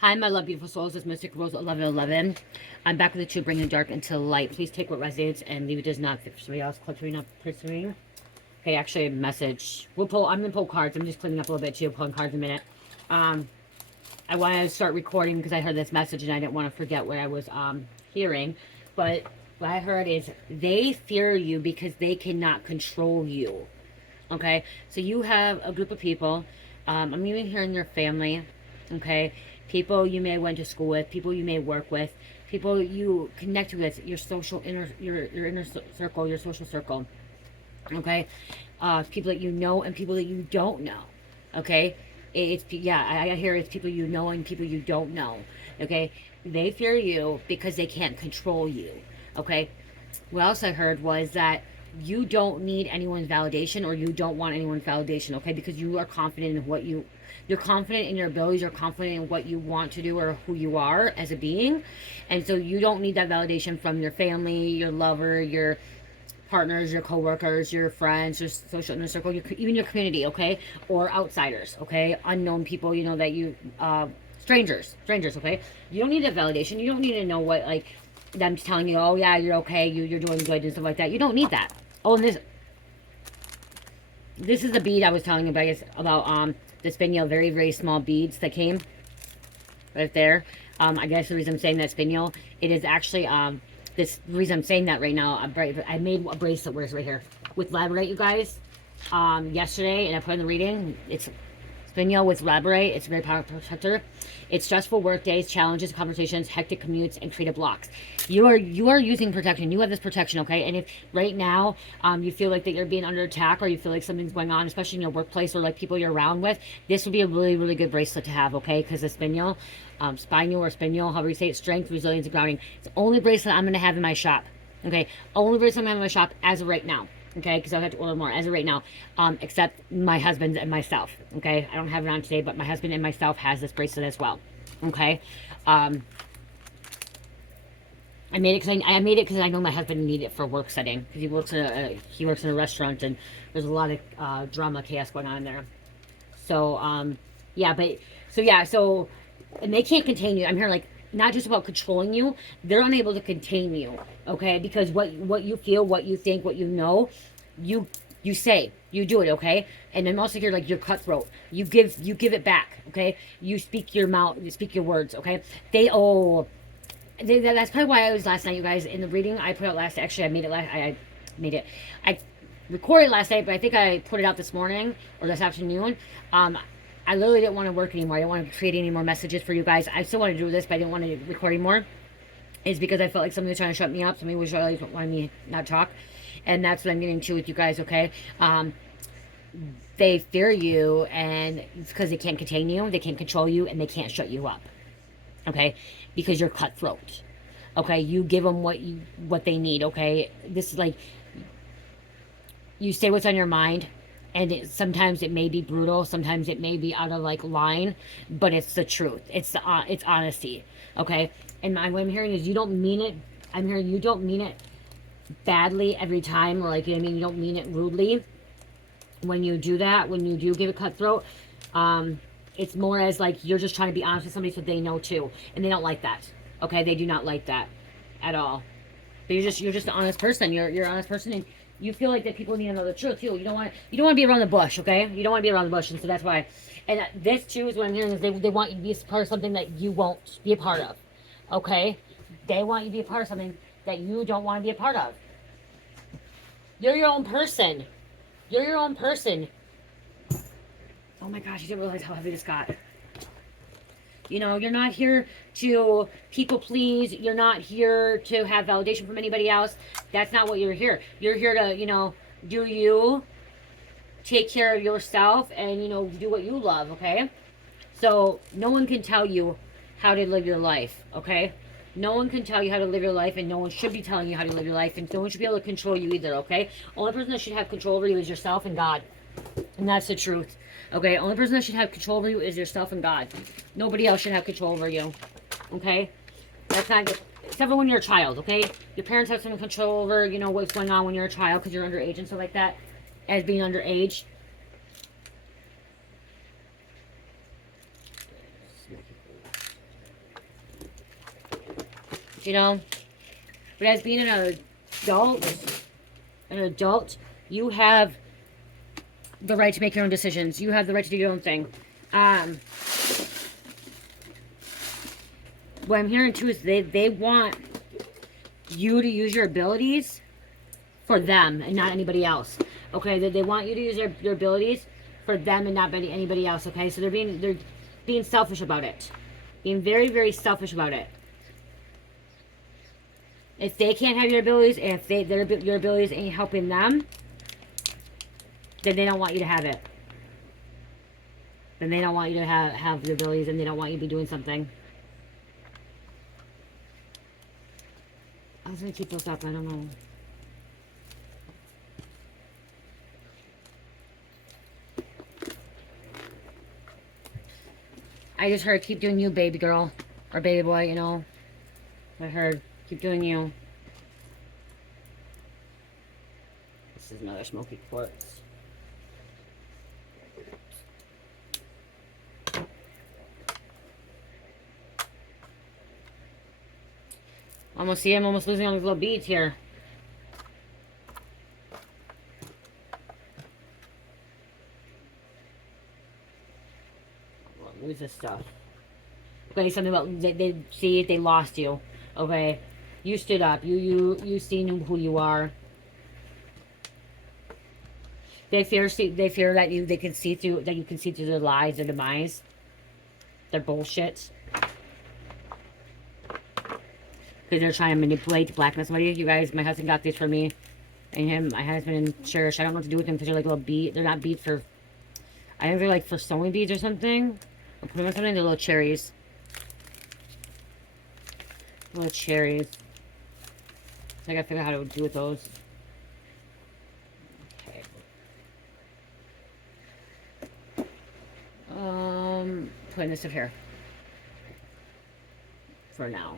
Hi, my love, beautiful souls. It's Mystic Rose 1111. I'm back with the two, bringing the dark into light. Please take what resonates and leave it does not fit for somebody else. Cluttering, not pursuing. Okay, actually, a message. I'm gonna pull cards. I'm just cleaning up a little bit too, pulling cards in a minute. I wanted to start recording because I heard this message and I didn't want to forget what I was hearing. But what I heard is they fear you because they cannot control you. Okay, so you have a group of people. I'm even hearing your family. Okay, people you may have went to school with, people you may work with, people you connect with, your social your inner circle, your social circle. Okay, people that you know and people that you don't know. Okay, I hear it's people you know and people you don't know. Okay, they fear you because they can't control you. Okay, what else I heard was that you don't need anyone's validation, or you don't want anyone's validation, okay? Because you are confident in you're confident in your abilities, you're confident in what you want to do or who you are as a being. And so you don't need that validation from your family, your lover, your partners, your coworkers, your friends, your social inner circle, even your community, okay? Or outsiders, okay? Unknown people, you know, that you, strangers, okay? You don't need a validation. You don't need to know what, like, them telling you, oh yeah, you're okay, you're doing good and stuff like that. You don't need that. Oh, and this is the bead I was telling you about the spinel, very, very small beads that came right there. I guess the reason I'm saying that spinel, it is actually, this reason I'm saying that right now, I made a bracelet, where's right here, with labradorite, you guys, yesterday, and I put in the reading. It's spinel with labradorite. It's a very powerful protector. It's stressful work days, challenges, conversations, hectic commutes, and creative blocks. You are using protection. You have this protection, okay? And if right now you feel like that you're being under attack, or you feel like something's going on, especially in your workplace or like people you're around with, this would be a really, really good bracelet to have, okay? Because the spinel, spinel or spinel, however you say it, strength, resilience, and grounding. It's the only bracelet I'm going to have in my shop, okay? Only bracelet I'm going to have in my shop as of right now. Okay, because I'll have to order more as of right now, except my husband and myself. Okay, I don't have it on today, but my husband and myself has this bracelet as well. Okay, I made it because I know my husband needed it for work setting, because he works in a restaurant, and there's a lot of drama, chaos going on there. So and they can't contain you. I'm hearing, like, not just about controlling you, they're unable to contain you, okay? Because what you feel, what you think, what you know, you say, you do it, okay? And I'm also here, like, you're cutthroat. You give it back, okay? You speak your mouth, you speak your words, okay? That's probably why I was last night, you guys, in the reading I put out last. Actually, I recorded last night, but I think I put it out this morning or this afternoon. I literally didn't want to work anymore. I didn't want to create any more messages for you guys. I still want to do this, but I didn't want to record anymore. It's because I felt like somebody was trying to shut me up. Somebody was really wanting me not talk. And that's what I'm getting to with you guys, okay? They fear you, and it's because they can't contain you, they can't control you, and they can't shut you up, okay? Because you're cutthroat, okay? You give them what they need, okay? This is like, you say what's on your mind, and sometimes it may be brutal, sometimes it may be out of, like, line, but it's the truth. It's honesty, okay? And what I'm hearing is you don't mean it. I'm hearing you don't mean it badly every time, or, like, you know what I mean, you don't mean it rudely when you do that, when you do give a cutthroat. It's more as, like, you're just trying to be honest with somebody so they know too, and they don't like that, okay? They do not like that at all. But you're just an honest person. You're an honest person, and you feel like that people need to know the truth too. You don't want to be around the bush, okay? You don't want to be around the bush, and so that's why. And this too is what I'm hearing, is they want you to be a part of something that you won't be a part of, okay? They want you to be a part of something that you don't want to be a part of. You're your own person. You're your own person. Oh my gosh, you didn't realize how heavy this got. You know, you're not here to people please. You're not here to have validation from anybody else. That's not what you're here. You're here to, you know, do you, take care of yourself, and, you know, do what you love, okay? So no one can tell you how to live your life, okay? No one can tell you how to live your life, and no one should be telling you how to live your life, and no one should be able to control you either, okay? Only person that should have control over you is yourself and God. And that's the truth. Okay? Only person that should have control over you is yourself and God. Nobody else should have control over you. Okay? That's not good. Except for when you're a child, okay? Your parents have some control over, you know, what's going on when you're a child because you're underage and stuff like that. As being underage. you know. But as being an adult, you have the right to make your own decisions. You have the right to do your own thing. What I'm hearing too is they want you to use your abilities for them and not anybody else. Okay, they want you to use your abilities for them and not anybody else. Okay, so they're being selfish about it, being very, very selfish about it. If they can't have your abilities, if your abilities ain't helping them, then they don't want you to have it. Then they don't want you to have the abilities, and they don't want you to be doing something. I was gonna keep those up. I don't know. I just heard keep doing you, baby girl. Or baby boy, you know. I heard keep doing you. This is another smoky quartz. Almost see, I'm almost losing all these little beads here. Lose this stuff. Okay, something about they see they lost you. Okay, you stood up. You seen who you are. They fear that you can see through their lies, their demise, their bullshit. Because they're trying to manipulate, blackmail somebody. You guys, my husband got these for me. And him, my husband in church. I don't know what to do with them because they're like little beads. They're not beads for... I think they're like for sewing beads or something. I'll put them on something. They're little cherries. Little cherries. So I gotta figure out how to do with those. Okay. Putting this up here. For now.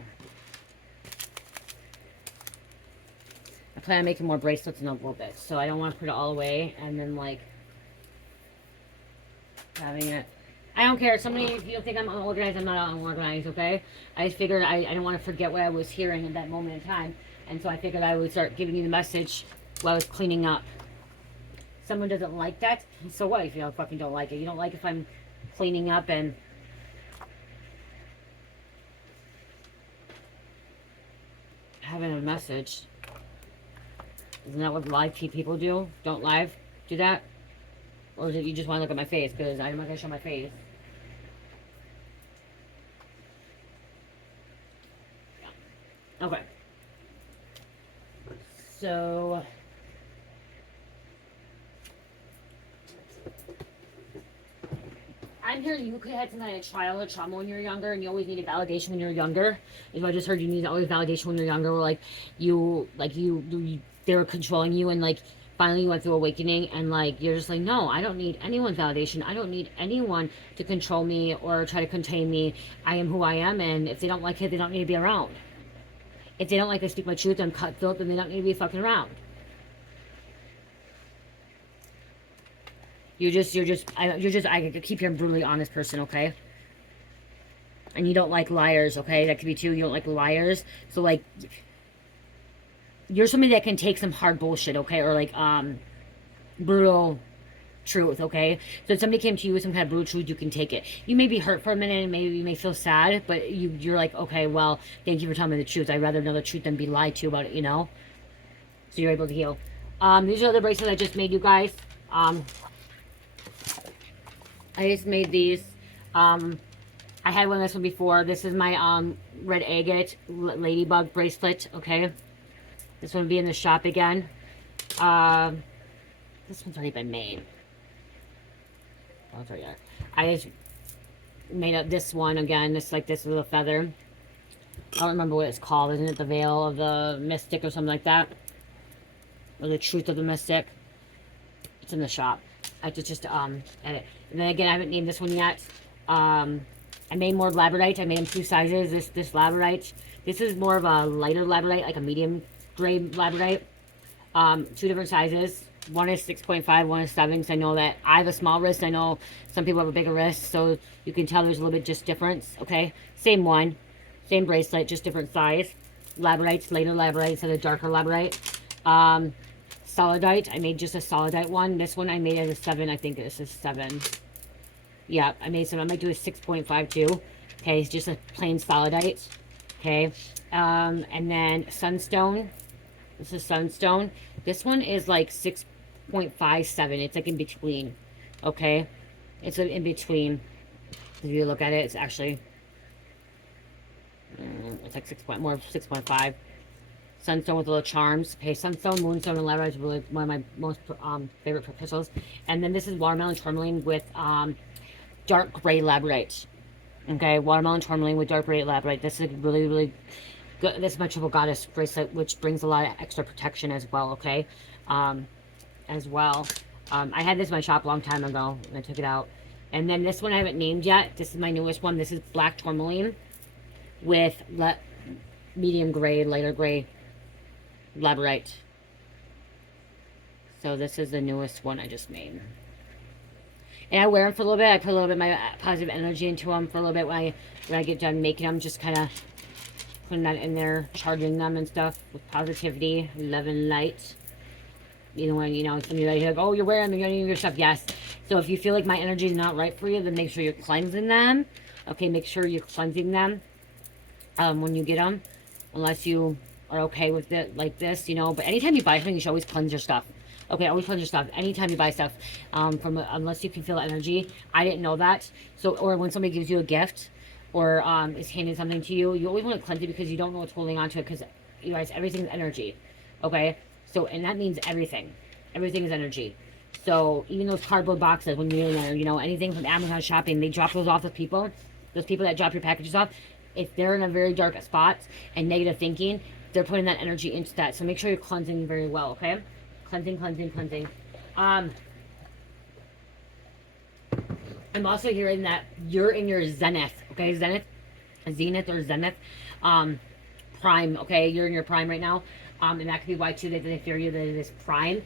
I plan on making more bracelets in a little bit, so I don't want to put it all away and then like having it. I don't care. Somebody, if you don't think I'm unorganized, I'm not unorganized, okay? I just figured I didn't want to forget what I was hearing at that moment in time, and so I figured I would start giving you the message while I was cleaning up. Someone doesn't like that, so what if you fucking don't like it? You don't like if I'm cleaning up and having a message. Isn't that what live people do? Don't live do that? Or is it you just want to look at my face? Because I'm not going to show my face. Yeah. Okay. So... I'm hearing you could have some kind of trial or trauma when you're younger, and you always needed validation when you're younger. Is what I just heard. You need always validation when you're younger. Or they were controlling you, and like finally you went through awakening, and like you're just like, no, I don't need anyone's validation. I don't need anyone to control me or try to contain me. I am who I am, and if they don't like it, they don't need to be around. If they don't like to speak my truth, I'm cutthroat, then they don't need to be fucking around. I keep hearing brutally honest person, okay? And you don't like liars, okay? That could be too. You don't like liars. So, like, you're somebody that can take some hard bullshit, okay? Or, like, brutal truth, okay? So if somebody came to you with some kind of brutal truth, you can take it. You may be hurt for a minute, and maybe you may feel sad, but you're like, okay, well, thank you for telling me the truth. I'd rather know the truth than be lied to about it, you know? So you're able to heal. These are the bracelets I just made, you guys. I just made these. I had one of this one before. This is my red agate ladybug bracelet. Okay, this one will be in the shop again. This one's already been made. Oh, sorry, yeah. I just made up this one again. This with a feather. I don't remember what it's called. Isn't it the Veil of the Mystic or something like that? Or the Truth of the Mystic? It's in the shop. I just edit. And then again, I haven't named this one yet. I made more labradite. I made them 2 sizes. This labradite. This is more of a lighter labradite, like a medium grade labradite. 2 different sizes. One is 6.5, one is 7. So I know that I have a small wrist. I know some people have a bigger wrist, so you can tell there's a little bit just difference. Okay, same one, same bracelet, just different size. labradorites, later labradorite instead of darker labradorite. Solidite, I made just a solidite one. This one I made as a 7, I think this is 7. Yeah, I made some, I might do a 6.52. Okay, it's just a plain solidite. Okay, and then sunstone. This is sunstone. This one is like 6.57. It's like in between. Okay, it's in between. If you look at it, it's actually it's like 6.5. Sunstone with little charms. Okay, sunstone, moonstone, and labradorite is really one of my most favorite crystals. And then this is watermelon tourmaline with dark gray labradorite. Okay, watermelon tourmaline with dark gray labradorite. This is really, really good. This is my triple goddess bracelet, which brings a lot of extra protection as well. Okay, as well. I had this in my shop a long time ago, and I took it out. And then this one I haven't named yet. This is my newest one. This is black tourmaline with medium gray, lighter gray labradorite. So this is the newest one I just made. And I wear them for a little bit. I put a little bit of my positive energy into them for a little bit when I get done making them. Just kind of putting that in there, charging them and stuff with positivity, love, and light. Even when, you know, some of you guys are like, oh, you're wearing them, you're getting your stuff. Yes. So if you feel like my energy is not right for you, then make sure you're cleansing them. Okay, make sure you're cleansing them when you get them. Unless you are okay with it like this, you know. But anytime you buy something, you should always cleanse your stuff. Okay, always cleanse your stuff. Anytime you buy stuff, unless you can feel energy. I didn't know that. So, or when somebody gives you a gift or is handing something to you, you always want to cleanse it because you don't know what's holding on to it. Because, you guys, everything's energy. Okay? So, and that means everything. Everything is energy. So, even those cardboard boxes, when you're in there, you know, anything from Amazon shopping, they drop those off with people. Those people that drop your packages off, if they're in a very dark spot and negative thinking, they're putting that energy into that. So, make sure you're cleansing very well, okay? Cleansing, cleansing, cleansing. I'm also hearing that you're in your zenith, okay? Zenith or zenith. Prime, okay? You're in your prime right now. And that could be why, too, that they fear you that it is prime.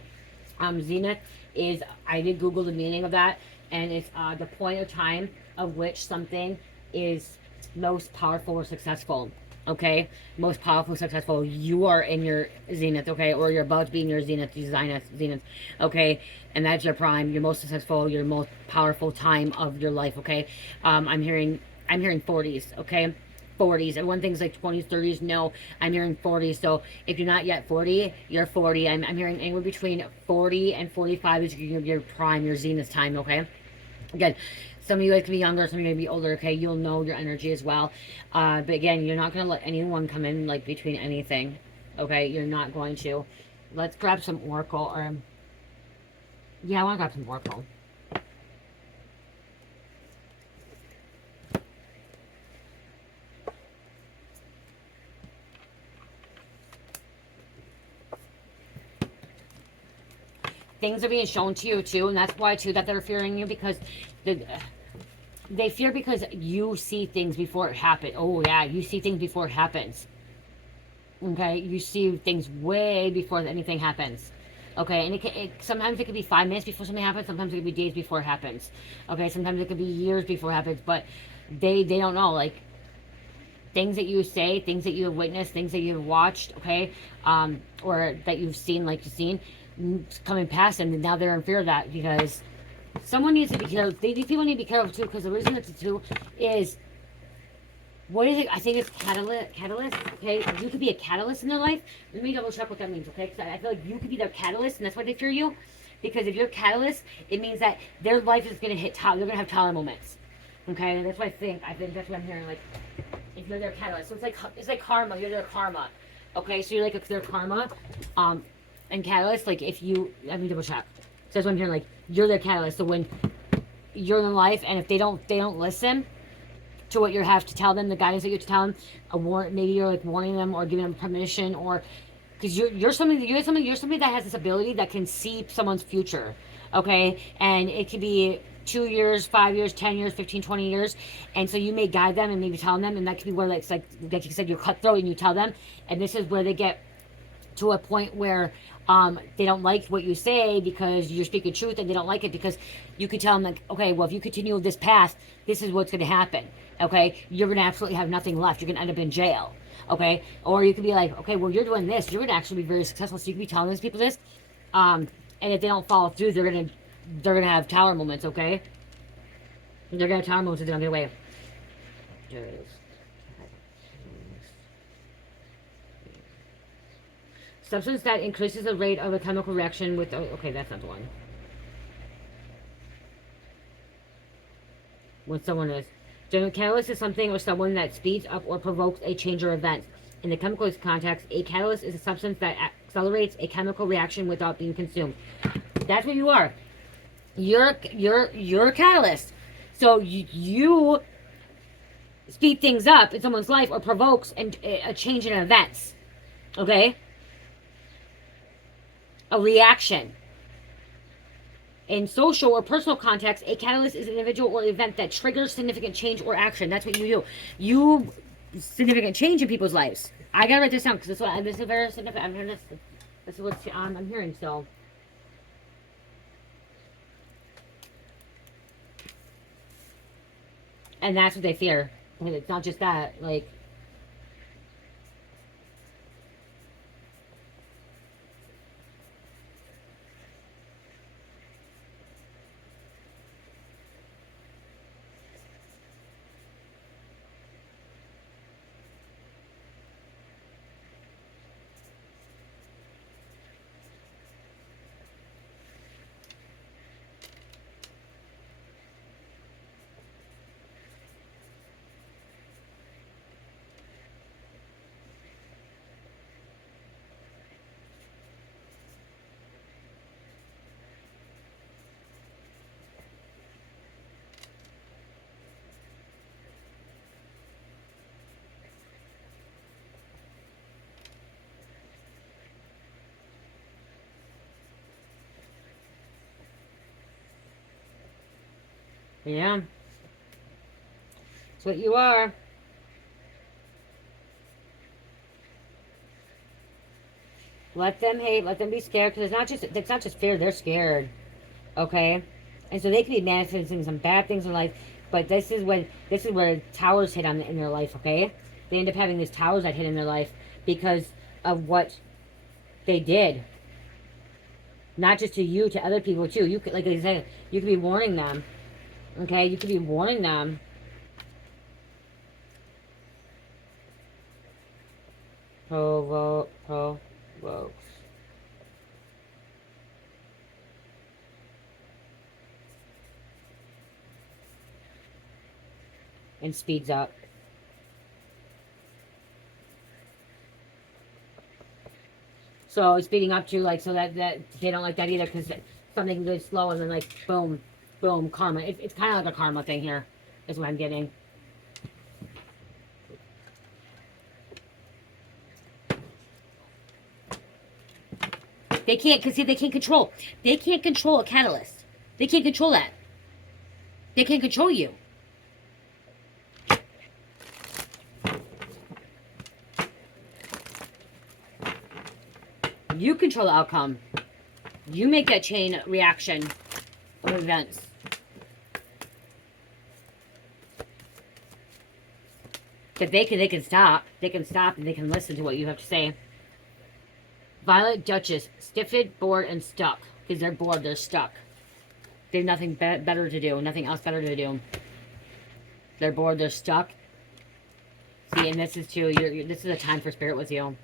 Zenith is, I did Google the meaning of that, and it's the point of time of which something is most powerful or successful. Okay, most powerful, successful. You are in your zenith, okay, or you're about to be in your zenith, okay, and that's your prime, your most successful, your most powerful time of your life, okay. I'm hearing 40s, okay, 40s. Everyone thinks like 20s, 30s. No, I'm hearing 40s. So if you're not yet 40, you're 40. I'm hearing anywhere between 40 and 45 is your prime, your zenith time, okay. Again, some of you guys can be younger, some of you can be older, okay? You'll know your energy as well. But again, you're not going to let anyone come in, like, between anything, okay? You're not going to. Let's grab some Oracle, or... Yeah, I want to grab some Oracle. Things are being shown to you, too, and that's why, too, that they're fearing you, because... They fear because you see things before it happens. Oh, yeah, you see things before it happens. Okay, you see things way before anything happens. Okay, and sometimes it could be 5 minutes before something happens. Sometimes it could be days before it happens. Okay, sometimes it could be years before it happens. But they don't know. Like, things that you say, things that you have witnessed, things that you have watched, okay, or that you've seen, like you've seen, coming past them, and now they're in fear of that because... Someone needs to be careful. These people need to be careful too, because the reason it's too is, what is it? I think it's catalyst. Okay, you could be a catalyst in their life. Let me double check what that means. Okay, because I feel like you could be their catalyst, and that's why they fear you. Because if you're a catalyst, it means that their life is gonna hit top. They're gonna have tower moments. Okay, and that's what I think. I think that's what I'm hearing. Like, if you're their catalyst, so it's like karma. You're their karma. Okay, so you're like their karma. And catalyst, like if you, let me double check. So that's what I'm hearing, like, you're their catalyst. So when you're in life, and if they don't listen to what you have to tell them, the guidance that you have to tell them, maybe you're like warning them or giving them permission, or because you're somebody that has this ability that can see someone's future, okay? And it could be 2 years, 5 years, 10 years, 15, 20 years, and so you may guide them and maybe tell them, and that could be where it's like you said, you're cutthroat and you tell them, and this is where they get to a point where they don't like what you say because you're speaking truth, and they don't like it because you could tell them, like, okay, well, if you continue this path, this is what's going to happen. Okay, you're gonna absolutely have nothing left. You're gonna end up in jail. Okay, or you could be like, okay, well, you're doing this. You're gonna actually be very successful. So you could be telling these people this, and if they don't follow through, they're gonna have tower moments. Okay, they're gonna have tower moments if they don't get away. Substance that increases the rate of a chemical reaction with. Okay, that's not the one. When someone is. General catalyst is something or someone that speeds up or provokes a change or event. In the chemical context, a catalyst is a substance that accelerates a chemical reaction without being consumed. That's what you are. You're a catalyst. So you speed things up in someone's life or provokes a change in events. Okay? A reaction. In social or personal context, a catalyst is an individual or event that triggers significant change or action. That's what you do. You significant change in people's lives. I gotta write this down because this is very significant. I'm hearing this is what I'm hearing. So, and that's what they fear. And it's not just that. Like, yeah, that's what you are. Let them hate. Let them be scared because it's not just fear. They're scared. Okay, and so they could be manifesting some bad things in life, but this is where towers hit in their life. Okay, they end up having these towers that hit in their life because of what they did, not just to you, to other people too. You could, like I said, you could be warning them. Okay, you could be warning them. Provokes. And speeds up. So speeding up to like so that they don't like that either because something goes slow and then like boom, boom, karma. It's kind of like a karma thing here, is what I'm getting. They can't because they can't control. They can't control a catalyst. They can't control that. They can't control you. You control the outcome. You make that chain reaction of events. If they can stop. They can stop and they can listen to what you have to say. Violet Duchess, stiffed, bored, and stuck. Because they're bored, they're stuck. They have nothing better to do. Nothing else better to do. They're bored, they're stuck. See, and this is too, this is a time for spirit with you.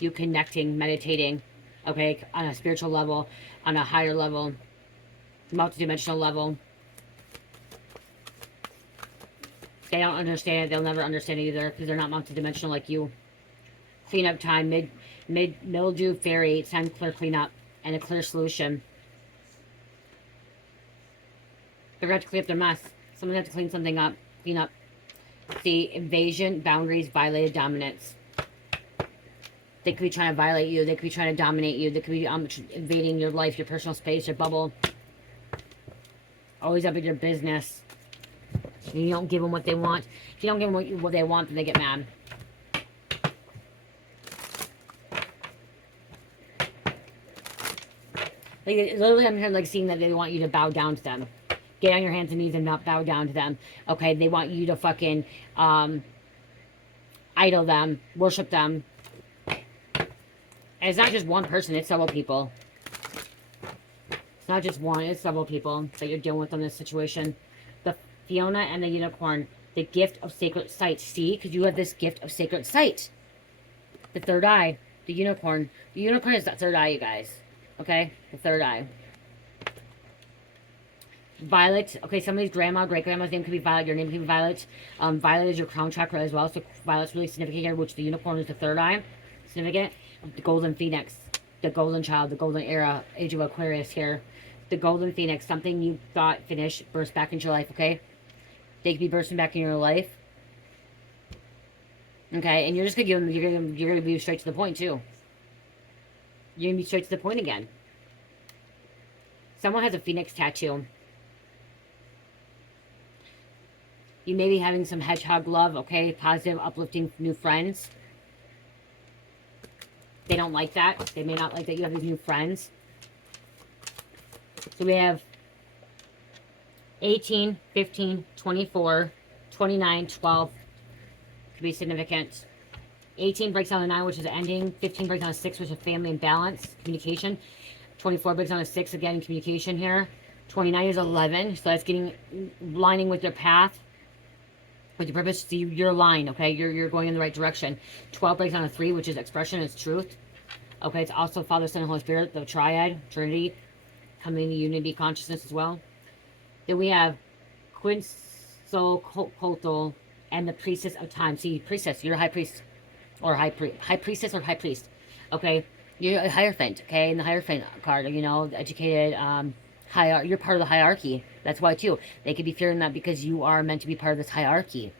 You connecting, meditating, okay, on a spiritual level, on a higher level, multidimensional level. They don't understand it. They'll never understand it either because they're not multidimensional like you. Cleanup time, mildew fairy. It's time to clear cleanup and a clear solution. They're going to have to clean up their mess. Someone's going to have to clean something up, clean up. See, invasion, boundaries, violated dominance. They could be trying to violate you. They could be trying to dominate you. They could be invading your life, your personal space, your bubble. Always up in your business. You don't give them what they want. If you don't give them what they want, then they get mad. Like, literally, I'm here like seeing that they want you to bow down to them. Get on your hands and knees and not bow down to them. Okay, they want you to fucking idol them, worship them. And it's not just one person, it's several people. It's not just one, it's several people that you're dealing with in this situation. The Fiona and the Unicorn, the gift of sacred sight. See, because you have this gift of sacred sight. The third eye, the unicorn. The unicorn is that third eye, you guys. Okay, the third eye. Violet. Okay, somebody's grandma, great-grandma's name could be Violet. Your name could be Violet. Violet is your crown chakra as well, so Violet's really significant here, which the unicorn is the third eye. Significant. The golden phoenix, the golden child, the golden era, age of Aquarius here. The golden phoenix, something you thought finished, burst back into your life, okay? They could be bursting back in your life. Okay, and you're just gonna give them, you're gonna be straight to the point too. You're gonna be straight to the point again. Someone has a phoenix tattoo. You may be having some hedgehog love, okay? Positive, uplifting new friends. They don't like that. They may not like that you have these new friends. So we have 18, 15, 24, 29, 12. Could be significant. 18 breaks down to 9, which is ending. 15 breaks down to 6, which is family and balance, communication. 24 breaks down to 6, again, communication here. 29 is 11, so that's getting, lining with your path, with your purpose. So you're aligned, okay? You're going in the right direction. 12 breaks down to 3, which is expression, it's truth. Okay, it's also Father, Son, and Holy Spirit, the triad, Trinity, coming into unity consciousness as well. Then we have Quetzalcoatl and the Priestess of Time. See, priestess, you're a high priest, or high priestess or high priest. Okay, you're a Hierophant. Okay, in the Hierophant card, you know, educated, you're part of the hierarchy. That's why too. They could be fearing that because you are meant to be part of this hierarchy.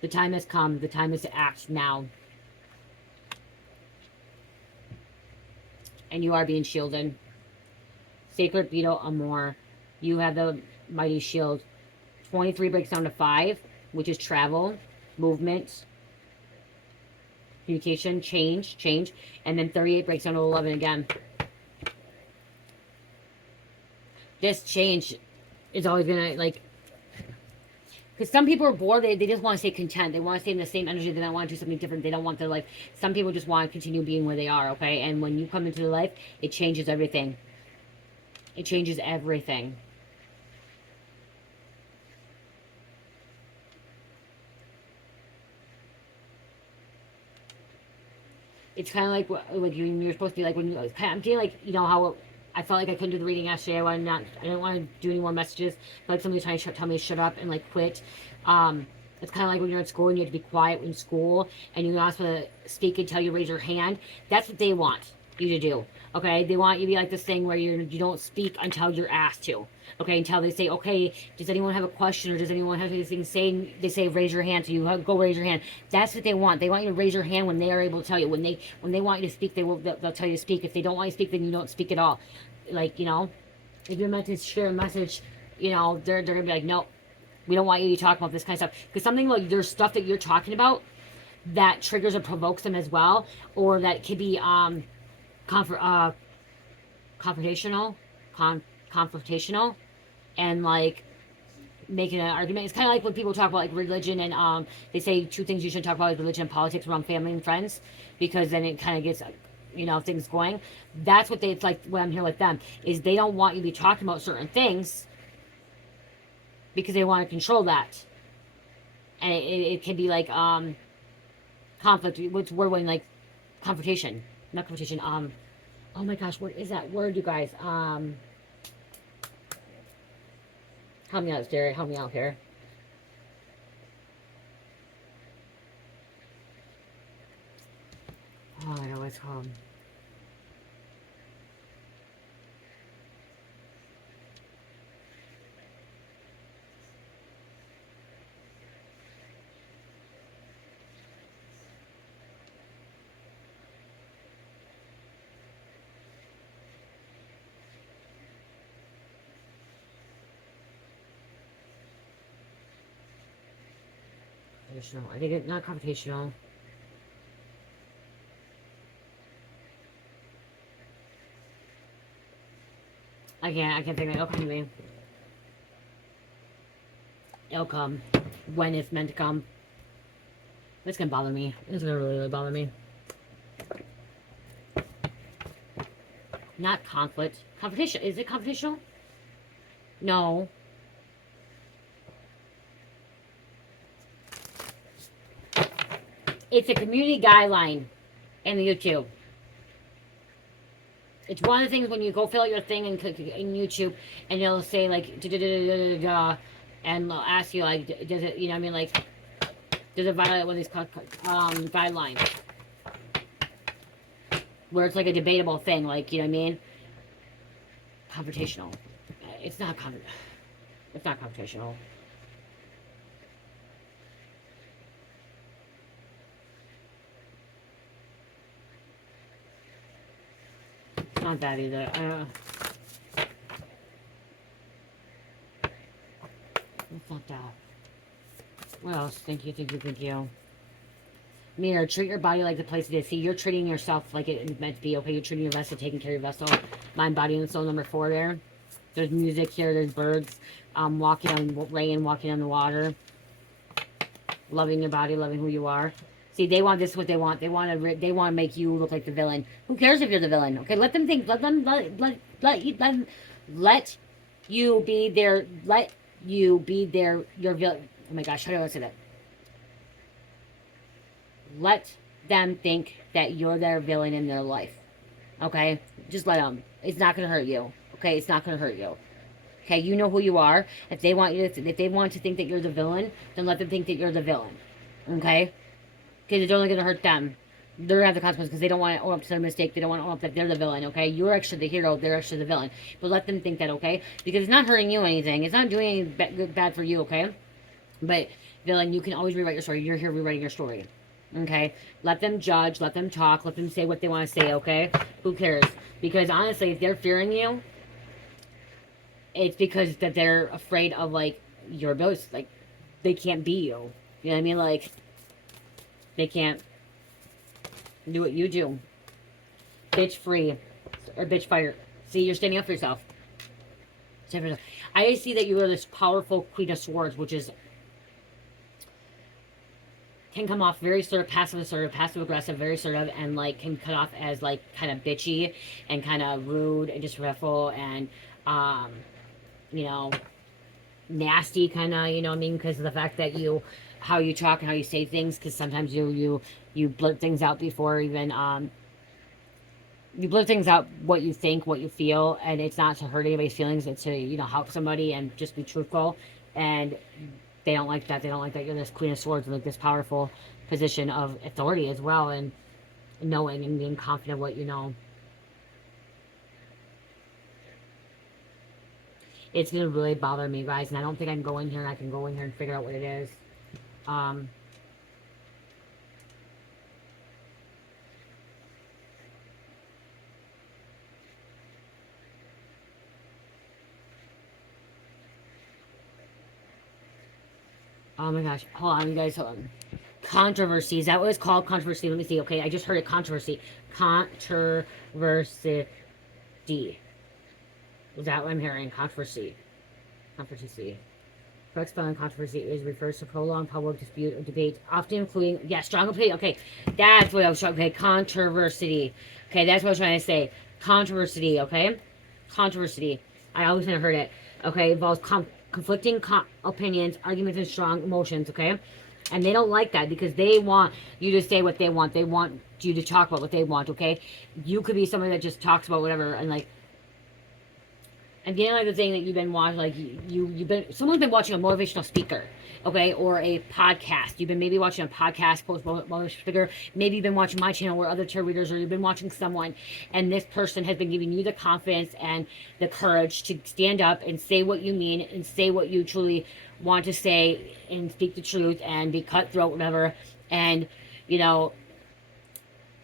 The time has come. The time is to act now. And you are being shielded. Sacred Beetle Amor. You have the mighty shield. 23 breaks down to 5, which is travel, movement, communication, change. And then 38 breaks down to 11 again. This change is always gonna, like, because some people are bored, they just want to stay content. They want to stay in the same energy. They don't want to do something different. They don't want their life. Some people just want to continue being where they are, okay? And when you come into their life, it changes everything. It changes everything. It's kind of like you're supposed to be like when you. I'm getting like, you know how I felt like I couldn't do the reading yesterday. I didn't want to do any more messages. I felt like somebody was trying to tell me to shut up and like quit. It's kind of like when you're in school and you have to be quiet in school and you're not supposed to speak until you raise your hand. That's what they want you to do. Okay, they want you to be like this thing where you don't speak until you're asked to. Okay, until they say, okay, does anyone have a question or does anyone have anything to say? They say raise your hand, so you go raise your hand. That's what they want. They want you to raise your hand when they are able to tell you. When they want you to speak, they'll tell you to speak. If they don't want you to speak, then you don't speak at all. Like, you know, if you're meant to share a message, you know, they're gonna be like, no, we don't want you to talk about this kind of stuff. Because something like there's stuff that you're talking about that triggers or provokes them as well, or that could be confrontational, and like making an argument. It's kind of like when people talk about like religion and they say 2 things you shouldn't talk about is religion and politics around family and friends, because then it kind of gets, you know, things going. That's what it's like when I'm here with them, is they don't want you to be talking about certain things because they want to control that. And it can be like conflict, which we're when like confrontation, not confrontation. Oh my gosh, what is that word, you guys? Help me out, Jerry. Help me out here. Oh, I know what it's called. I think it's not computational. I can't think of it. Okay, anyway. It'll come when it's meant to come. It's gonna bother me. It's gonna really, really bother me. Not conflict. Competition. Is it competitional? No. It's a community guideline in YouTube. It's one of the things when you go fill out your thing in YouTube, and it'll say like da da da da da da, and they'll ask you like, does it, you know what I mean, like, does it violate one of these guidelines? Where it's like a debatable thing, like, you know what I mean? Confrontational. It's not confrontational. It's not that either. It's not that. What else? Thank you. Mirror, treat your body like the place it is. See, you're treating yourself like it's meant to be, okay? You're treating your vessel, taking care of your vessel. Mind, body, and soul, number 4 there. There's music here, there's birds. Walking on rain, walking on the water. Loving your body, loving who you are. See, they want this, what they want. They want to make you look like the villain. Who cares if you're the villain? Okay, let them think. Let you be their. Your villain. Oh my gosh, how do I say that? Let them think that you're their villain in their life. Okay, just let them. It's not gonna hurt you. Okay, it's not gonna hurt you. Okay, you know who you are. If they want to think that you're the villain, then let them think that you're the villain. Okay. Because it's only going to hurt them. They're going to have the consequences because they don't want to own up to their mistake. They don't want to own up that they're the villain, okay? You're actually the hero. They're actually the villain. But let them think that, okay? Because it's not hurting you anything. It's not doing anything bad for you, okay? But, villain, you can always rewrite your story. You're here rewriting your story, okay? Let them judge. Let them talk. Let them say what they want to say, okay? Who cares? Because, honestly, if they're fearing you, it's because that they're afraid of, like, your abilities. Like, they can't be you. You know what I mean? Like, they can't do what you do. Bitch free. Or bitch fire. See, you're standing up for yourself. I see that you are this powerful Queen of Swords, which is... can come off very sort of passive-assertive, passive-aggressive, very assertive, and, like, can cut off as, like, kind of bitchy and kind of rude and disrespectful and, you know, nasty kind of, you know what I mean? Because of the fact that how you talk and how you say things, because sometimes you blurt things out before even, you blurt things out, what you think, what you feel, and it's not to hurt anybody's feelings, it's to, you know, help somebody and just be truthful, and they don't like that. They don't like that you're this Queen of Swords, like this powerful position of authority as well, and knowing and being confident what you know. It's going to really bother me, guys, and I don't think I can go in here and I can go in here and figure out what it is. Oh my gosh. Hold on, you guys. Hold on. Controversy. Is that what it's called? Controversy. Let me see. Okay, I just heard it. Controversy. Controversy. Is that what I'm hearing? Controversy. Controversy. Correct spelling controversy is refers to prolonged public dispute or debate, often including, yeah, strong opinion. Okay, that's what I was trying. Okay, controversy. Okay, that's what I was trying to say. Controversy. Okay, controversy. I always kind of heard it. Okay, involves conflicting opinions, arguments, and strong emotions. Okay, and they don't like that because they want you to say what they want. They want you to talk about what they want. Okay, you could be somebody that just talks about whatever and like. And the other thing that you've been watching, like someone's been watching a motivational speaker, okay, or a podcast. You've been maybe watching a podcast, motivational speaker. Maybe you've been watching my channel or other tarot readers, or you've been watching someone, and this person has been giving you the confidence and the courage to stand up and say what you mean and say what you truly want to say and speak the truth and be cutthroat, whatever, and you know,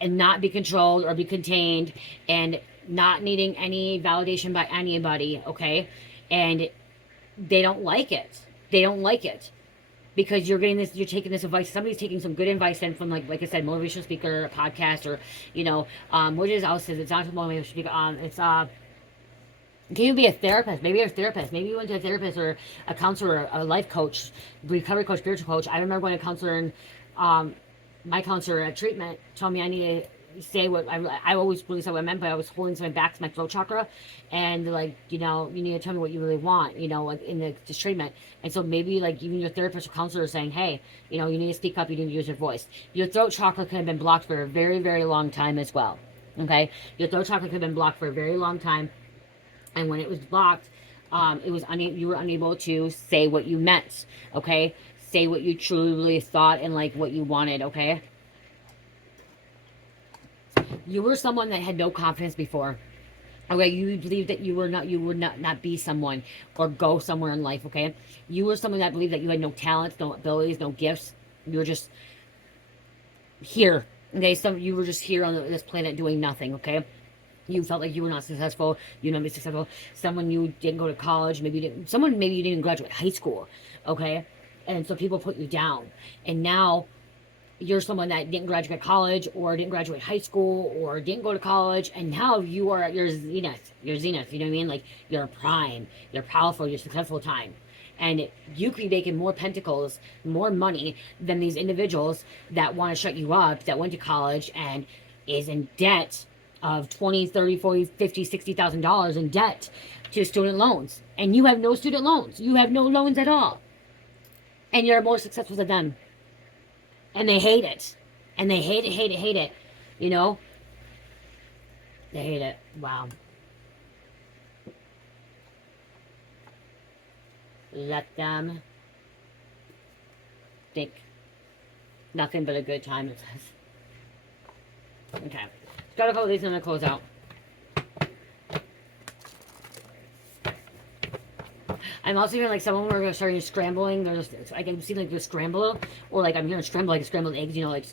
and not be controlled or be contained and not needing any validation by anybody, okay? And they don't like it. They don't like it. Because you're getting this, you're taking this advice. Somebody's taking some good advice then from, like I said, motivational speaker, a podcast, or, you know, what is else? It's not a motivational speaker. It's, Can you be a therapist? Maybe you're a therapist. Maybe you went to a therapist or a counselor, a life coach, recovery coach, spiritual coach. I remember going to a counselor and um, my counselor at treatment told me I need to say what I always really said what I meant, but I was holding something back to my throat chakra, and like, you know, you need to tell me what you really want, you know, like in this treatment. And so maybe like even your therapist or counselor is saying, hey, you know, you need to speak up, you need to use your voice. Your throat chakra could have been blocked for a very, very long time as well. Okay, your throat chakra could have been blocked for a very long time, and when it was blocked, it was you were unable to say what you meant. Okay, say what you truly thought and like what you wanted. Okay, you were someone that had no confidence before. Okay, you believed that you would not be someone or go somewhere in life. Okay, you were someone that believed that you had no talents, no abilities, no gifts. You were just here. Okay, so you were just here on this planet doing nothing. Okay, you felt like you were not successful, you not be successful. Someone you didn't go to college, maybe you didn't, someone maybe you didn't graduate high school, okay? And so people put you down. And now you're someone that didn't graduate college or didn't graduate high school or didn't go to college, and now you are at your zenith, you know what I mean? Like your prime, your powerful, your successful time. And you could be making more pentacles, more money than these individuals that want to shut you up, that went to college and is in debt of 20, 30, 40, 50, $60,000 in debt to student loans. And you have no student loans. You have no loans at all. And you're more successful than them. And they hate it. And they hate it, hate it, hate it. You know? They hate it. Wow. Let them think nothing but a good time, it says. Okay. Got a couple of these and I'm going to close out. I'm also hearing like someone were starting scrambling. There's I can see like the scramble, or like I'm hearing scramble like scrambled eggs. You know, like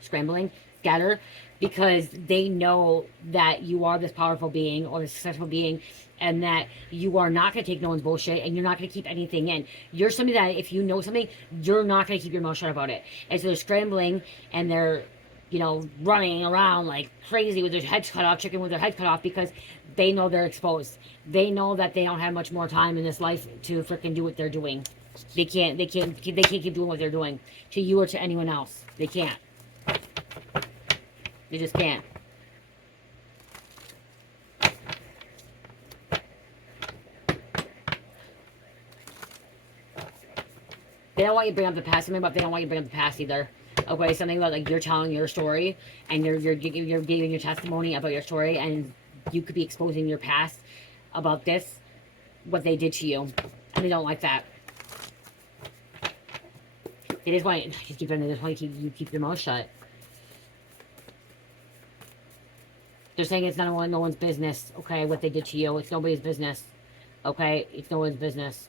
scrambling, scatter, because they know that you are this powerful being or this successful being, and that you are not going to take no one's bullshit, and you're not going to keep anything in. You're somebody that if you know something, you're not going to keep your mouth shut about it. And so they're scrambling and they're, you know, running around like crazy with their heads cut off, chicken with their heads cut off, because they know they're exposed. They know that they don't have much more time in this life to freaking do what they're doing. They can't keep doing what they're doing to you or to anyone else. They can't. They just can't. They don't want you to bring up the past, something about they don't want you to bring up the past either. Okay, something about like you're telling your story and you're giving your testimony about your story, and you could be exposing your past about this, what they did to you, and they don't like that. They just want you keep your mouth shut. They're saying it's no one's business. Okay, what they did to you, it's nobody's business. Okay, it's no one's business.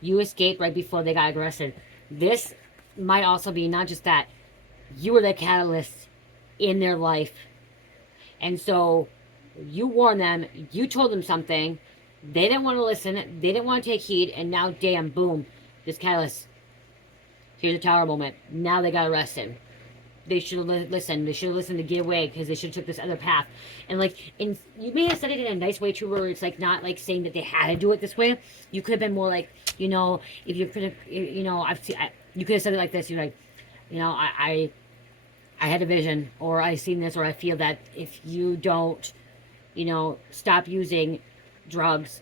You escaped right before they got arrested. This might also be not just that, you were the catalyst in their life. And so you warned them, you told them something, they didn't want to listen, they didn't want to take heed, and now, damn, boom, this catalyst. Here's a tower moment. Now they got arrested. They should have listened. They should have listened to get away, because they should have took this other path. And like, you may have said it in a nice way too, where it's like not like saying that they had to do it this way. You could have been more like, you know, if you could have, you know, you could have said it like this. You're like, you know, I had a vision, or I seen this, or I feel that if you don't, you know, stop using drugs,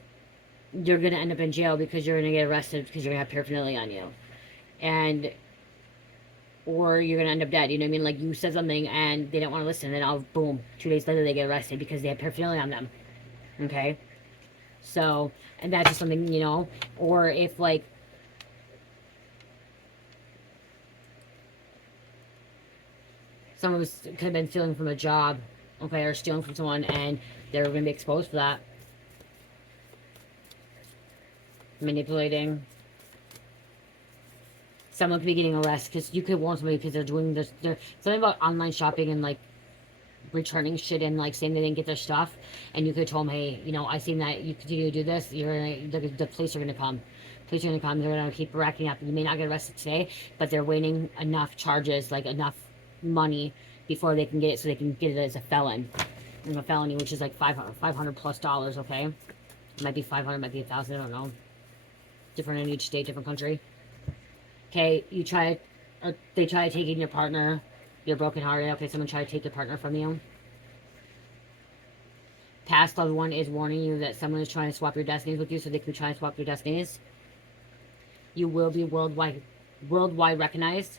you're gonna end up in jail, because you're gonna get arrested, because you're gonna have paraphernalia on you, and or you're gonna end up dead. You know what I mean? Like, you said something and they didn't want to listen, and all boom, 2 days later they get arrested because they had paraphernalia on them. Okay, so, and that's just something, you know. Or if like someone could have been stealing from a job, okay, or stealing from someone, and they're gonna be exposed for that. Manipulating. Someone could be getting arrested because you could warn somebody because they're doing this. Something about online shopping and like returning shit and like saying they didn't get their stuff, and you could have told them, hey, you know, I seen that you continue to do this, the police are gonna come. Police are gonna come. They're gonna keep racking up. You may not get arrested today, but they're waiting enough charges, like enough money, before they can get it, so they can get it as a felon. and a felony, which is like $500 plus, okay? It might be 500, might be 1,000, I don't know. Different in each state, different country. Okay, you try, or they try taking your partner. You're brokenhearted. Okay, someone tried to take your partner from you. Past loved one is warning you that someone is trying to swap your destinies with you, so they can try and swap your destinies. You will be worldwide recognized.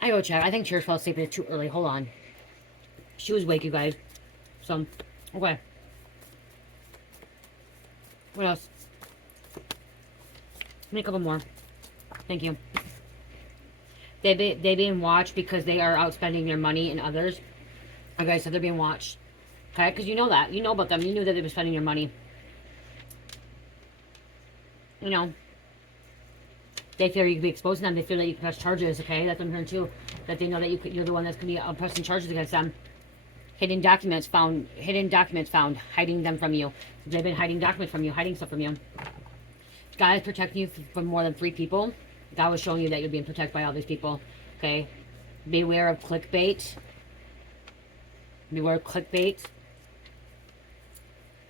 I go check. I think Church fell asleep. It's too early. Hold on. She was awake, you guys. So, okay. What else? Give me a couple more. Thank you. They being watched because they are outspending their money in others. Okay, so they're being watched. Okay, because you know that. You know about them. You knew that they were spending your money. You know. They fear you could be exposing them. They feel that you can press charges, okay? That's what I'm hearing too. That they know that you're the one that's going to be pressing charges against them. Hidden documents found, hiding them from you. They've been hiding documents from you, hiding stuff from you. God is protecting you from more than 3 people. God was showing you that you're being protected by all these people, okay? Beware of clickbait. Beware of clickbait.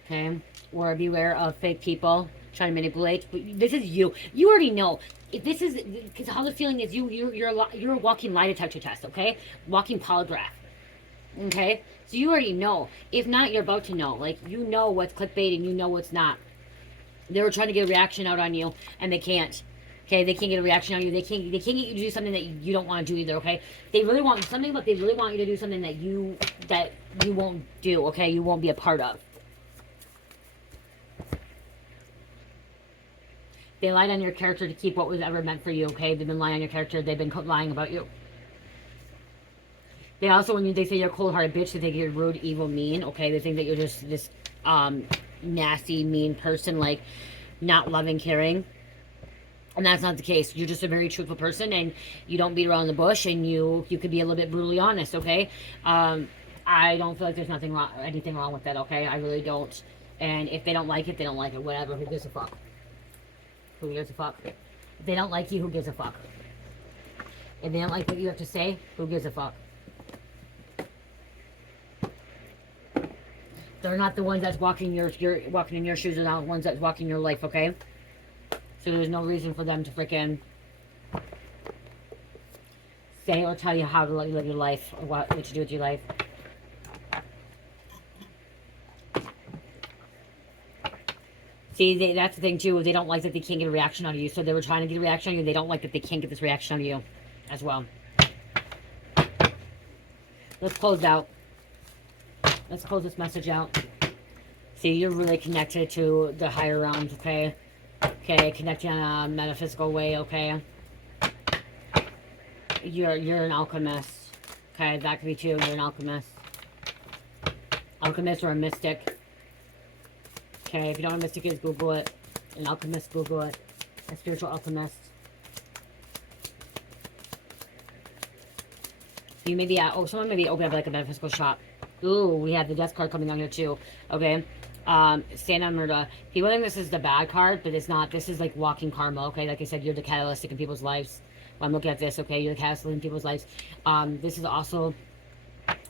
Okay? Or beware of fake people trying to manipulate. But this is you. You already know. If this is, because how the feeling is you're a walking lie detector test, okay? Walking polygraph, okay? So you already know. If not, you're about to know. Like, you know what's clickbait and you know what's not. They were trying to get a reaction out on you, and they can't. Okay, they can't get a reaction on you. They can't get you to do something that you don't want to do either. Okay, they really want something, but they really want you to do something that you won't do. Okay, you won't be a part of. They lied on your character to keep what was ever meant for you, okay? They've been lying on your character. They've been lying about you. They also, when they say you're a cold-hearted bitch, they think you're rude, evil, mean, okay? They think that you're just this nasty, mean person, like, not loving, caring. And that's not the case. You're just a very truthful person, and you don't beat around the bush, and you could be a little bit brutally honest, okay? I don't feel like there's anything wrong with that, okay? I really don't. And if they don't like it, they don't like it. Whatever. Who gives a fuck? Who gives a fuck? If they don't like you, who gives a fuck? If they don't like what you have to say, who gives a fuck? They're not the ones that's walking walking in your shoes. They're not the ones that's walking your life, okay? So there's no reason for them to freaking say or tell you how to live your life or what to do with your life. See, that's the thing too. They don't like that they can't get a reaction out of you. So they were trying to get a reaction out of you. They don't like that they can't get this reaction out of you as well. Let's close out. Let's close this message out. See, you're really connected to the higher realms, okay? Okay, connected in a metaphysical way, okay? You're an alchemist. Okay, that could be too. You're an alchemist. Alchemist or a mystic. Okay, if you don't know what a mystic is, Google it. An alchemist, Google it. A spiritual alchemist. You may be at, someone may be opening up like a metaphysical shop. Ooh, we have the death card coming on here too. Okay. Santa Murda. People think this is the bad card, but it's not. This is like walking karma, okay? Like I said, you're the catalytic in people's lives. When I'm looking at this, okay? You're the catalytic in people's lives. This is also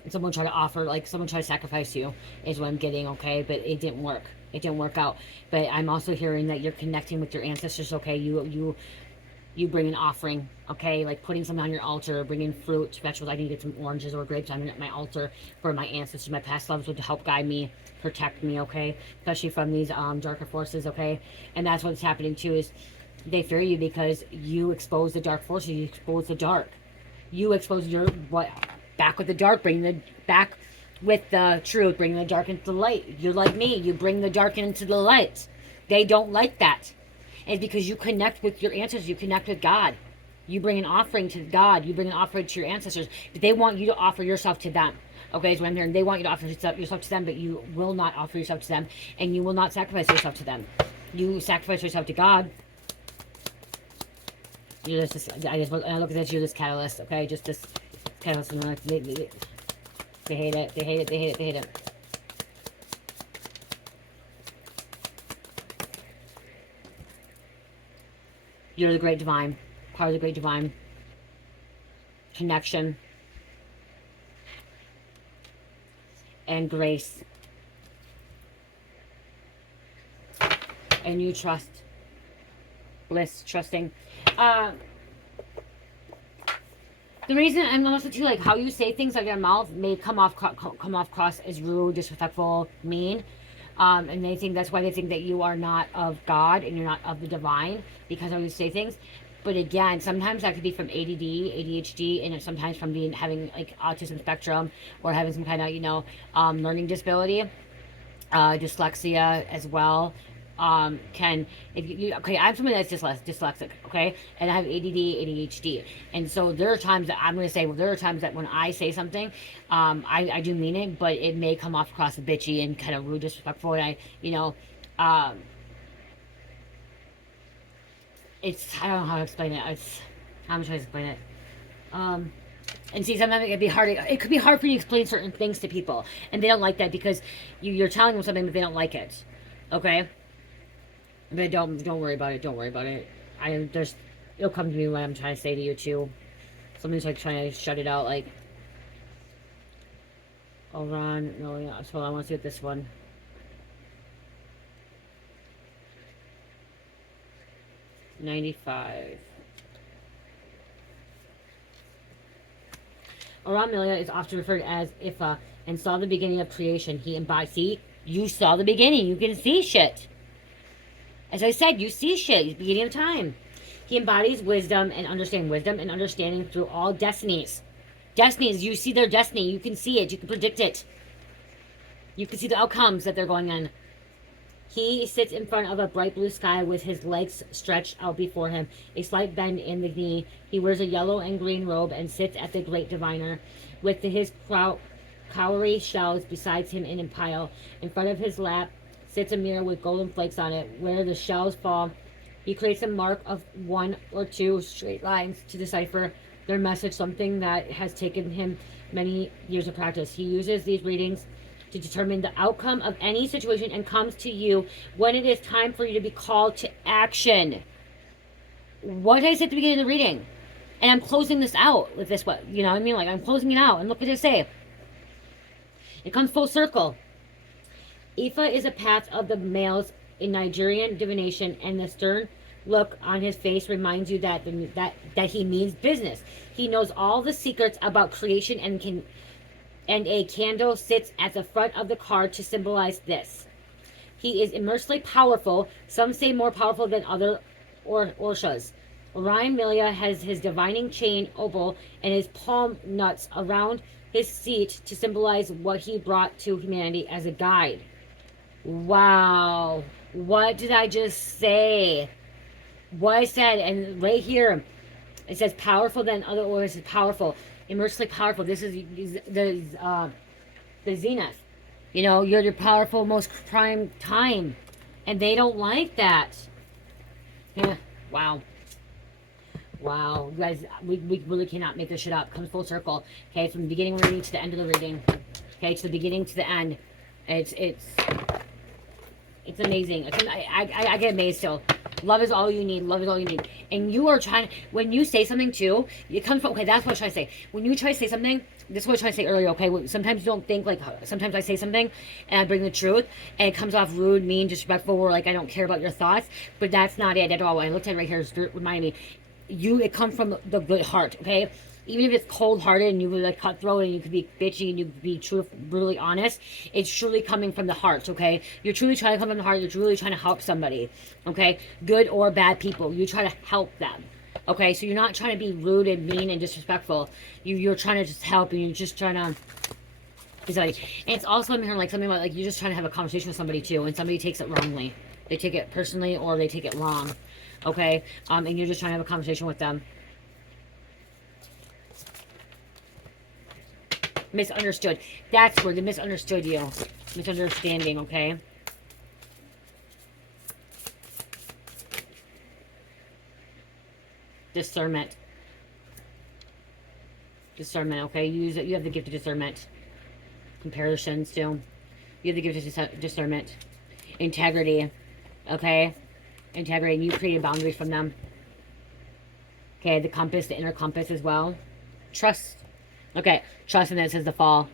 someone try to offer, like someone try to sacrifice you, is what I'm getting, okay? But it didn't work. It didn't work out. But I'm also hearing that you're connecting with your ancestors, okay? You bring an offering, okay? Like putting something on your altar, bringing fruit, vegetables. I need to get some oranges or grapes on my altar for my ancestors, my past loved ones, to help guide me, protect me, okay? Especially from these darker forces, okay? And that's what's happening too, is they fear you because you expose the dark forces. You expose the dark. You expose back with the dark, bring the back with the truth, bring the dark into the light. You're like me. You bring the dark into the light. They don't like that. It's because you connect with your ancestors. You connect with God. You bring an offering to God. You bring an offering to your ancestors. But they want you to offer yourself to them. Okay, is what I'm hearing. They want you to offer yourself to them, but you will not offer yourself to them. And you will not sacrifice yourself to them. You sacrifice yourself to God. You're just, I look at this, you're this catalyst, okay? Just this catalyst. They hate it. They hate it. They hate it. They hate it. You're the great divine. Part of the great divine. Connection. and grace. And you trust. Bliss, trusting. The reason I'm also too, like, how you say things out of your mouth may come off cross as rude, disrespectful, mean. And they think that's why they think that you are not of God and you're not of the divine, because how you say things. But again, sometimes that could be from ADD, ADHD, and sometimes from having like autism spectrum, or having some kind of, you know, learning disability, dyslexia as well. Can, if you, okay, I'm somebody that's dyslexic, okay, and I have ADD, ADHD, and so there are times that I'm going to say, well, there are times that when I say something, I do mean it, but it may come off across bitchy and kind of rude, disrespectful, and I, you know, it's, I don't know how to explain it, it's, I'm trying to explain it, and see, sometimes it could be hard. It could be hard for you to explain certain things to people, and they don't like that because you're telling them something, but they don't like it. Okay. But don't worry about it. Don't worry about it. It'll come to me when I'm trying to say to you too. Somebody's like trying to shut it out. Like, oh, Ron, no, yeah. So I want to see what this one. $95. Amelia is often referred as Ifa and saw the beginning of creation. He embodied. See, you saw the beginning. You can see shit. As I said, you see shit. It's the beginning of time. He embodies wisdom and understanding through all destinies. Destinies, you see their destiny. You can see it. You can predict it. You can see the outcomes that they're going on. He sits in front of a bright blue sky with his legs stretched out before him, a slight bend in the knee. He wears a yellow and green robe and sits at the great diviner with his cowrie shells beside him in a pile. In front of his lap sits a mirror with golden flakes on it. Where the shells fall, he creates a mark of 1 or 2 straight lines to decipher their message, something that has taken him many years of practice. He uses these readings to determine the outcome of any situation and comes to you when it is time for you to be called to action. What did I say at the beginning of the reading? And I'm closing this out with this, what, you know what I mean? Like, I'm closing it out. And look what it say. It comes full circle. Ifa is a path of the males in Nigerian divination, and the stern look on his face reminds you that he means business. He knows all the secrets about creation and a candle sits at the front of the card to symbolize this. He is immensely powerful. Some say more powerful than other Orishas. Orion Milia has his divining chain opal and his palm nuts around his seat to symbolize what he brought to humanity as a guide. Wow. What did I just say? What I said, and right here, it says powerful than other orders is powerful. Immensely powerful. This is the zenith. You know, you're your powerful, most prime time. And they don't like that. Yeah. Wow. Wow. You guys, we really cannot make this shit up. Comes full circle. Okay, from the beginning of the reading to the end of the reading. Okay, to the beginning to the end. It's amazing. I get amazed still. Love is all you need. Love is all you need. And you are trying, when you say something too, it comes from, okay, that's what I try to say. When you try to say something, this is what I was trying to say earlier, okay? Sometimes you don't think, like, sometimes I say something and I bring the truth and it comes off rude, mean, disrespectful, or like I don't care about your thoughts, but that's not it at all. I looked at it right here, it reminded me. It comes from the good heart, okay? Even if it's cold-hearted and you could like cutthroat and you could be bitchy and you could be brutally honest, it's truly coming from the heart, okay? You're truly trying to come from the heart. You're truly trying to help somebody, okay? Good or bad people. You try to help them, okay? So you're not trying to be rude and mean and disrespectful. You're trying to just help, and you're just trying to... And it's also, I'm hearing like something about like you're just trying to have a conversation with somebody too, and somebody takes it wrongly. They take it personally or they take it wrong, okay? And you're just trying to have a conversation with them. Misunderstood. That's where they misunderstood you. Misunderstanding, okay? Discernment. Discernment, okay? You have the gift of discernment. Comparisons, too. You have the gift of discernment. Integrity, okay? Integrity, and you create boundaries from them. Okay, the compass, the inner compass as well. Trust. Okay, trust, and then it says the fall.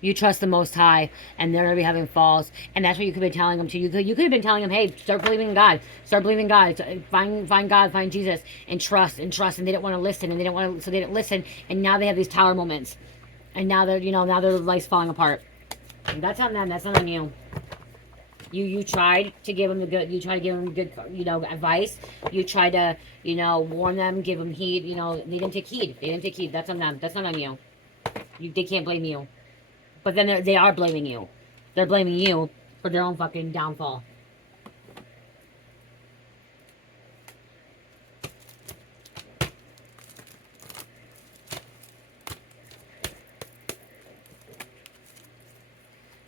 You trust the Most High, and they're gonna be having falls, and that's what you could be telling them too. You could have been telling them, hey, start believing in God, start believing in God, find God, find Jesus, and trust, and trust. And they didn't want to listen, and they didn't want to, so they didn't listen, and now they have these tower moments, and now they're, now their life's falling apart. And that's on them. That's not on you. You tried to give them the good. You tried to give them good, advice. You tried to, warn them, give them heed. They didn't take heed. They didn't take heed. That's on them. That's not on you. They can't blame you. But then they are blaming you. They're blaming you for their own fucking downfall.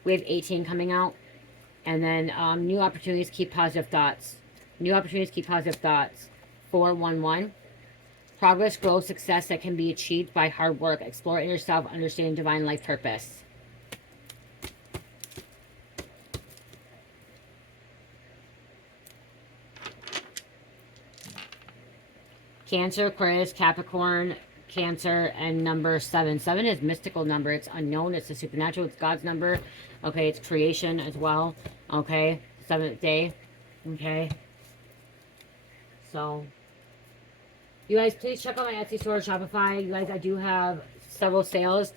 We have 18 coming out. And then new opportunities, keep positive thoughts. New opportunities, keep positive thoughts. 411. Progress, growth, success that can be achieved by hard work. Explore inner self, understanding divine life purpose. Cancer, Aquarius, Capricorn, Cancer, and number 7. 7 is mystical number. It's unknown. It's the supernatural. It's God's number. Okay, it's creation as well. Okay, 7th day. Okay. So, you guys, please check out my Etsy store, Shopify. You guys, I do have several sales.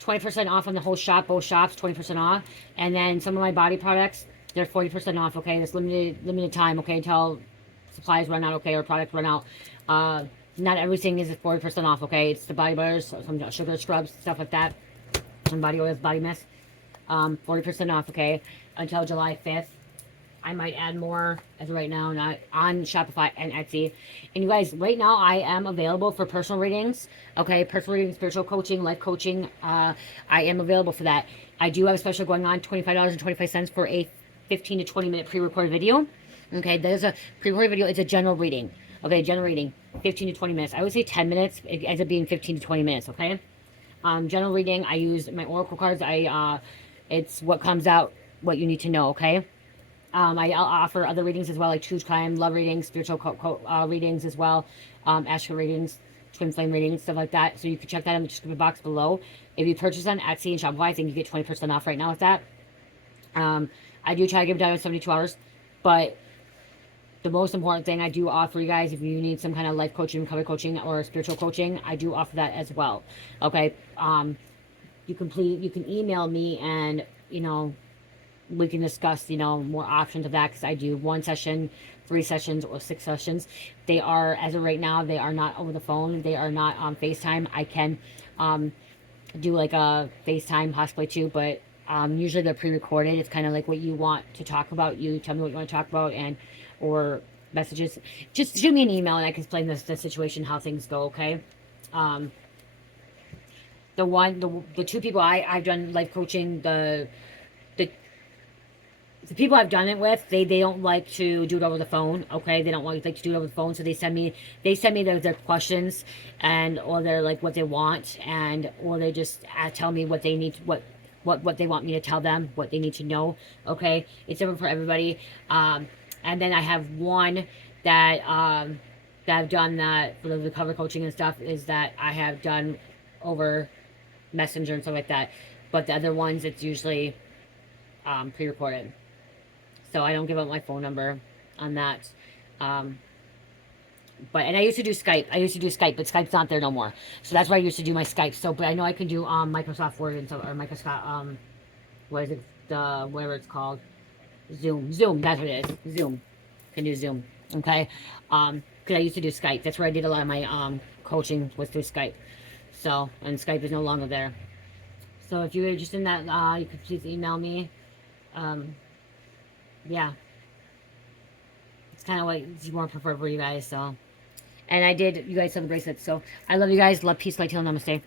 20% off on the whole shop, both shops, 20% off. And then some of my body products, they're 40% off, okay? This limited time, okay, until supplies run out, okay, or products run out. Not everything is 40% off, okay? It's the body butters, some sugar scrubs, stuff like that, and body oils, body mist. 40% off, okay, until July 5th. I might add more as of right now, not on Shopify and Etsy. And you guys, right now I am available for personal readings. Okay, personal reading, spiritual coaching, life coaching. I am available for that. I do have a special going on, $25.25 for a 15 to 20 minute pre-recorded video. Okay, there's a pre-recorded video. It's a general reading. Okay, general reading, 15 to 20 minutes. I would say 10 minutes. It ends up being 15 to 20 minutes. Okay, general reading. I use my oracle cards. It's what comes out, what you need to know. Okay. I offer other readings as well, like true crime, love readings, spiritual readings as well, astral readings, twin flame readings, stuff like that. So you can check that in the description box below. If you purchase on Etsy and Shopify, I think you get 20% off right now with that. I do try to give it down in 72 hours, but the most important thing I do offer you guys, if you need some kind of life coaching, recovery coaching, or spiritual coaching, I do offer that as well. Okay, you can email me and we can discuss, more options of that, because I do 1 session, 3 sessions, or 6 sessions. They are, as of right now, they are not over the phone. They are not on FaceTime. I can do like a FaceTime possibly too, but usually they're pre-recorded. It's kind of like what you want to talk about. You tell me what you want to talk about, or messages. Just shoot me an email and I can explain the situation, how things go, okay? The 2 people I've done life coaching, the people I've done it with, they don't like to do it over the phone, okay? They don't like to do it over the phone, so they send me their questions, or they're like what they want, or they just tell me what they need, what they want me to tell them, what they need to know, okay? It's different for everybody. And then I have one that I've done that for the recovery coaching and stuff, is that I have done over Messenger and stuff like that. But the other ones, it's usually pre-recorded. So I don't give out my phone number on that. And I used to do Skype. But Skype's not there no more. So that's why I used to do my Skype. So, but I know I can do Microsoft Word and stuff, or Microsoft what is it? Whatever it's called. Zoom. That's what it is. Zoom. Can do Zoom. Okay. Because I used to do Skype. That's where I did a lot of my coaching, was through Skype. So, and Skype is no longer there. So if you're interested in that, you could please email me. Yeah, it's kind of what you more prefer for you guys. So, and you guys have the bracelets. So I love you guys. Love, peace, light, healing, namaste.